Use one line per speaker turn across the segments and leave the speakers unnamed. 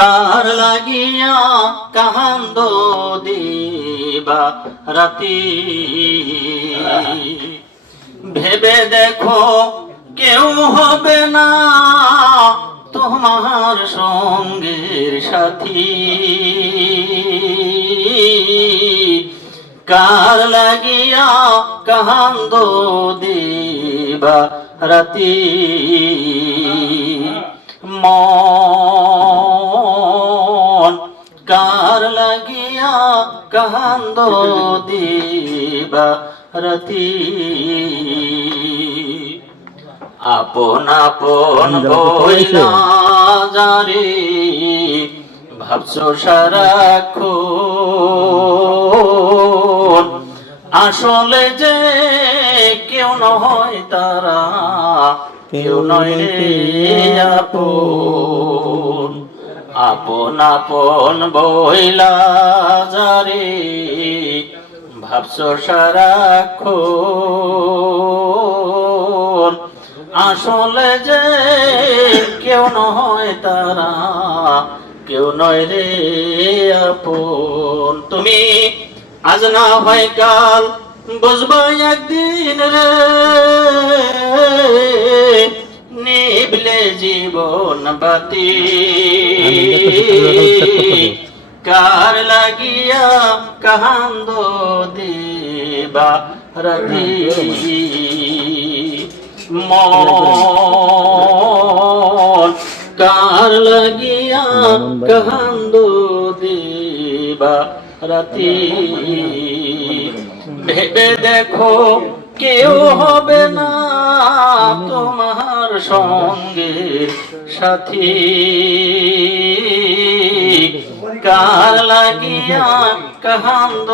কার লাগিয়া কাহান্দ দিবা রাতি। ভেবে দেখো কেউ হবে না তোমার সঙ্গের সাথী। কার লাগিয়া কাহান্দ দিবা রাতি। মন কার লাগিয়া কাহান্দ দিবা রাতি আপন আপন বইলা যারে ভাবছ সারাক্ষণ আসলে যে কেউ নয় তারা কেউ নয় রে আপন আপন আপন বইলা যারে, ভাবছ সারাক্ষণ। আসলে যে কেউ নয় তারা, কেউ নয় রে আপন। তুমি আজ না হয় কাল বুঝব একদিন রে নিবলে জীবন বাতি। কার লাগিয়া কাহান্দ দিবা রাতি? মন কার লাগিয়া কাহান্দ দিবা রাতি? ভেবে দেখো কেউ হবে না। তোমার সঙ্গে সাথী। কার লাগিয়া কাহান্দ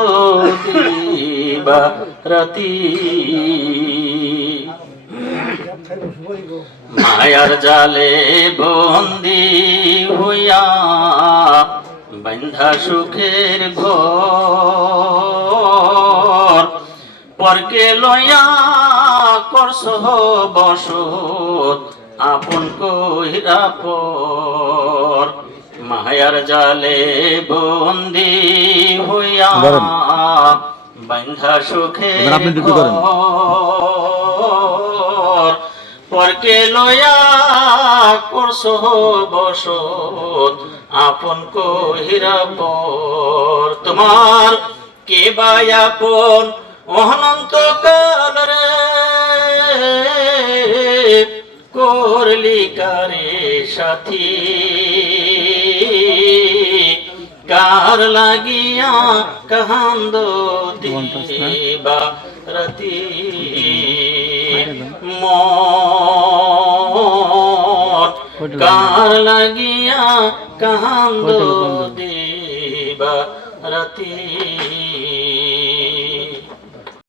দিবা রাতি। মায়ার জালে বন্দি হইয়া বন্ধা সুখের ঘর। পরকে লইয়া করস বসত আপন কহিরা পর। মায়ার জালে বন্দি হইয়া বন্ধা
duty করেন।
পরকে লয়া করস বসত আপন কহিরা পর। তোমার কে বাই আপন অনন্ত কাল রে? করলি কারে সাথী? কার লাগিয়া কাহান্দ দিবা রতি? মন কার লাগিয়া কাহান্দ দিবা রতি?